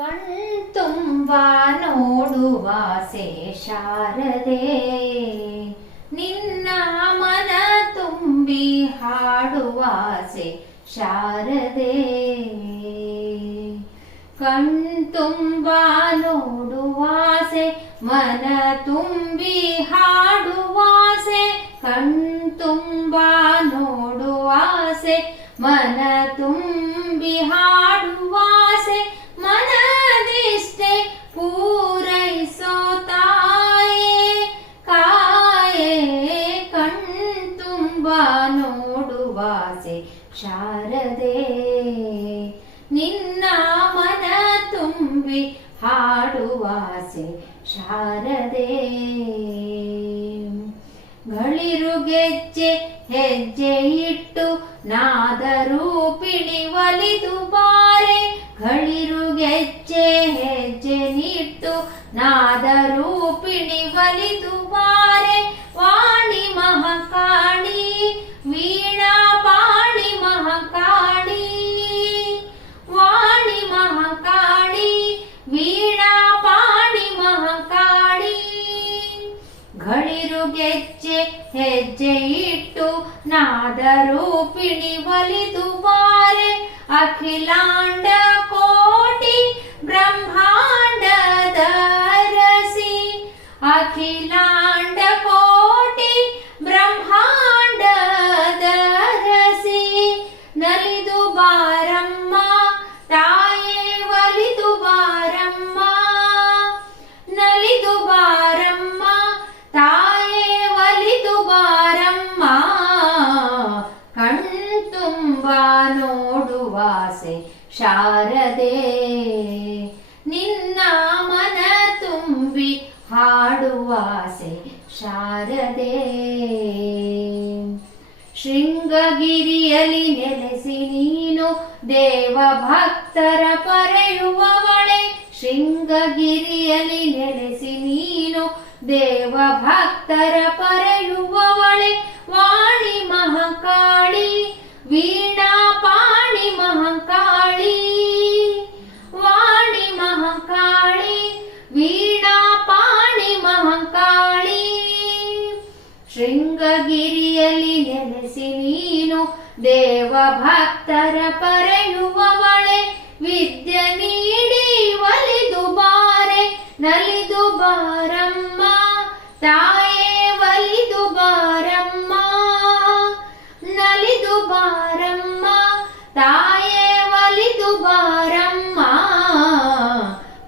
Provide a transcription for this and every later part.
ಕಣ್ತುಂಬ ನೋಡುವ ಶೇಷಾರದೆ. ನಿನ್ನ ಮನ ತುಂಬಿ ಹಾಡುವಾಸೆ ಶಾರದೆ ಕಣ್ತುಂಬ ನೋಡುವಾಸೆ ಮನ ತುಂಬಿ ಹಾಡುವಾಸೆ ಕಣ್ತುಂಬ ನೋಡುವಾಸೆ ಮನ ತುಂಬಿ ಹಾಡುವಾಸೆ ಕಣ್ತುಂಬ ನೋಡುವಾಸೆ ಶಾರದೆ, ನಿನ್ನ ಮನ ತುಂಬಿ ಹಾಡುವಾಸೆ ಶಾರದೆ, ಗಳಿರು ಗೆಜ್ಜೆ, ಹೆಜ್ಜೆ ಇಟ್ಟು ನಾದರೂಪಿಣಿ ಒಲಿದು ಬಾರೆ. ಗಳಿರು ಗೆಜ್ಜೆ, ಹೆಜ್ಜೆ ನಿಟ್ಟು ನಾದರೂಪಿಣಿ ಒಲಿದು ಗಳಿರು ಗೆಜ್ಜೆ ಹೆಜ್ಜೆ ಇಟ್ಟು ನಾದರೂಪಿಣಿ ಒಲಿದು ಬಾರೆ. ಅಖಿಲಾಂಡ ನೋಡುವಾಸೆ ಶಾರದೆ, ನಿನ್ನ ಮನ ತುಂಬಿ ಹಾಡುವಾಸೆ ಶಾರದೆ, ಶೃಂಗಗಿರಿಯಲ್ಲಿ ನೆಲೆಸಿ ನೀನು ದೇವ ಭಕ್ತರ ಪರೆಯುವವಳೆ. ಶೃಂಗಗಿರಿಯಲ್ಲಿ ನೆಲೆಸಿ ನೀನು ದೇವ ಭಕ್ತರ ಪರೆಯುವವಳೆ. ವಾಣಿ ದೇವ ಭಕ್ತರ ಪರೆಯುವವಳೆ, ವಿದ್ಯೆ ನೀಡಿ ಒಲಿದು ಬಾರೆ, ನಲಿದು ಬಾರಮ್ಮ, ತಾಯೇ ಒಲಿದು ಬಾರಮ್ಮ, ನಲಿದು ಬಾರಮ್ಮ, ತಾಯೇ ಒಲಿದು ಬಾರಮ್ಮ,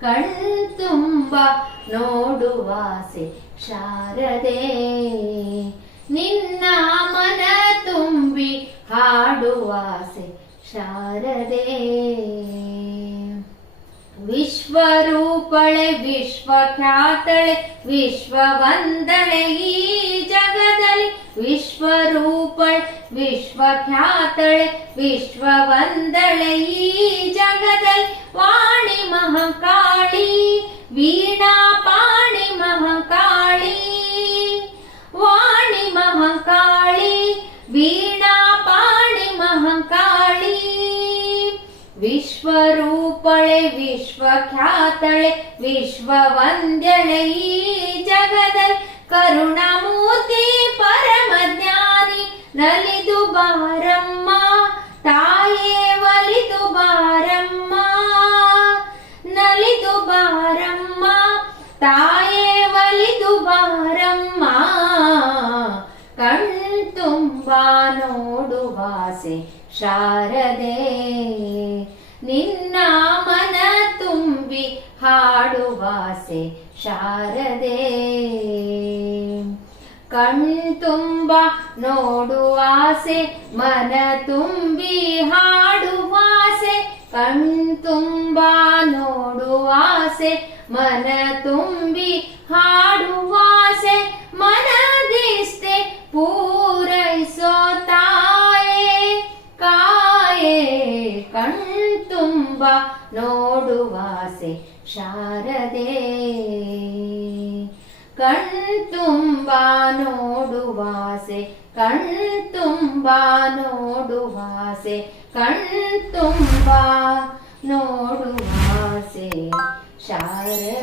ಕಣ್ತುಂಬ ನೋಡುವಾಸೆ ಶಾರದೆ, ನಿನ್ನ ಮನ ತುಂಬಿ ಹಾಡುವಾಸೆ ಶಾರದೆ ವಿಶ್ವರೂಪಳೆ ವಿಶ್ವಖ್ಯಾತಳೆ ವಿಶ್ವವಂದಳೆ ಈ ಜಗದಲ್ಲಿ ವಿಶ್ವರೂಪಳೆ ವಿಶ್ವಖ್ಯಾತಳೆ ವಿಶ್ವವಂದಳೆ ಈ ಜಗದಲ್ಲಿ ವಾಣಿ ಮಹಕಾಳಿ ವೀಣಾ अहंकाळी विश्वरूपळे विश्वख्यातळे विश्ववन्द्यळे जगदल करुणामूर्ति परमज्ञानी नलितु बारम्मा ताये वलितु बारम्मा ಕಣ್ತುಂಬ ನೋಡುವಾಸೆ ಶಾರದೆ ನಿನ್ನ ಮನ ತುಂಬಿ ಹಾಡುವಾಸೆ ಶಾರದೆ ಕಣ್ತುಂಬ ನೋಡುವಾಸೆ ಮನ ತುಂಬಿ ಹಾಡುವಾಸೆ ಕಣ್ತುಂಬ ನೋಡುವಾಸೆ ಮನ ತುಂಬಿ ಹಾಡುವಾಸೆ ನೋಡುವಾಸೆ ಶಾರದೆ ಕಣ್ತುಂಬ ನೋಡುವಾಸೆ ಕಣ್ತುಂಬ ನೋಡುವಾಸೆ ಕಣ್ತುಂಬ ನೋಡುವಾಸೆ ಶಾರದೆ